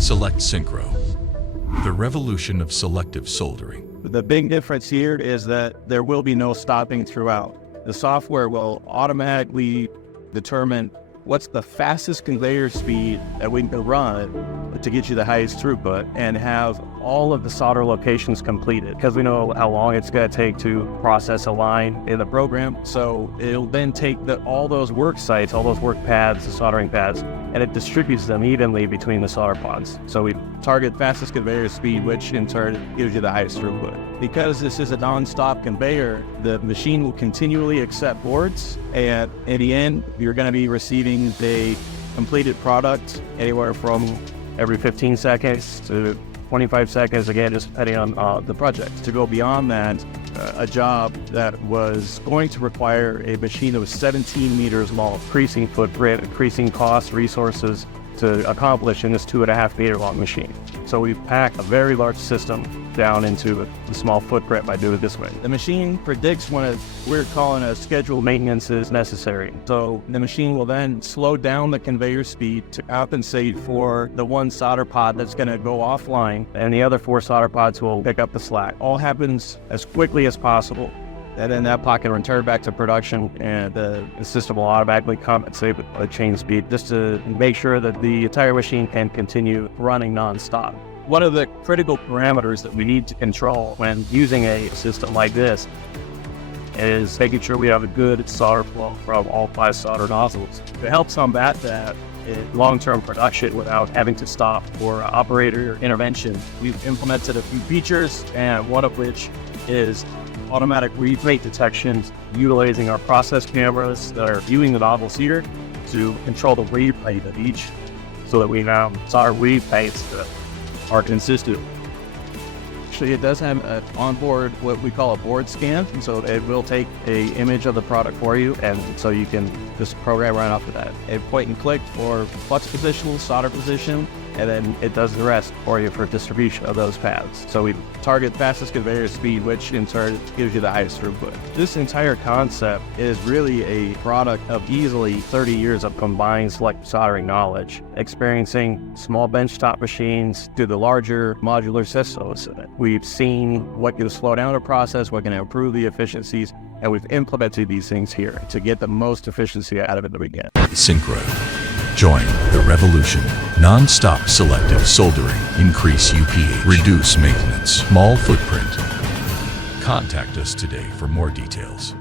Select Synchro, the revolution of selective soldering. The big difference here is that there will be no stopping throughout. The software will automatically determine what's the fastest conveyor speed that we can run to get you the highest throughput and have all of the solder locations completed, because we know how long it's going to take to process a line in the program. So it'll then take all those work sites, all those work pads, the soldering pads, and it distributes them evenly between the solder pods. So we target fastest conveyor speed, which in turn gives you the highest throughput. Because this is a non-stop conveyor, the machine will continually accept boards, and in the end, you're going to be receiving the completed product anywhere from every 15 seconds to 25 seconds, again, just depending on the project. To go beyond that, a job that was going to require a machine that was 17 meters long, increasing footprint, increasing cost, resources to accomplish in this 2.5 meter long machine. So we've packed a very large system down into a small footprint by doing it this way. The machine predicts when we're calling a scheduled maintenance is necessary. So the machine will then slow down the conveyor speed to compensate for the one solder pod that's going to go offline, and the other 4 solder pods will pick up the slack. All happens as quickly as possible. And then that pod can return back to production, and the system will automatically compensate with the chain speed just to make sure that the entire machine can continue running nonstop. One of the critical parameters that we need to control when using a system like this is making sure we have a good solder flow from all 5 solder nozzles. To help combat that in long-term production without having to stop for operator intervention, we've implemented a few features, and one of which is automatic read rate detection, utilizing our process cameras that are viewing the nozzles here to control the read rate of each, so that we now solder read rates that are consistent. Actually, it does have onboard what we call a board scan, so it will take an image of the product for you, and so you can just program right off of that. A point and click for flux position, solder position, and then it does the rest for you for distribution of those paths. So we target fastest conveyor speed, which in turn gives you the highest throughput. This entire concept is really a product of easily 30 years of combined selective soldering knowledge, experiencing small benchtop machines to the larger modular systems. We've seen what can slow down a process, what can improve the efficiencies, and we've implemented these things here to get the most efficiency out of it that we can. Synchro. Join the revolution. Non-stop selective soldering. Increase UPH. Reduce maintenance. Small footprint. Contact us today for more details.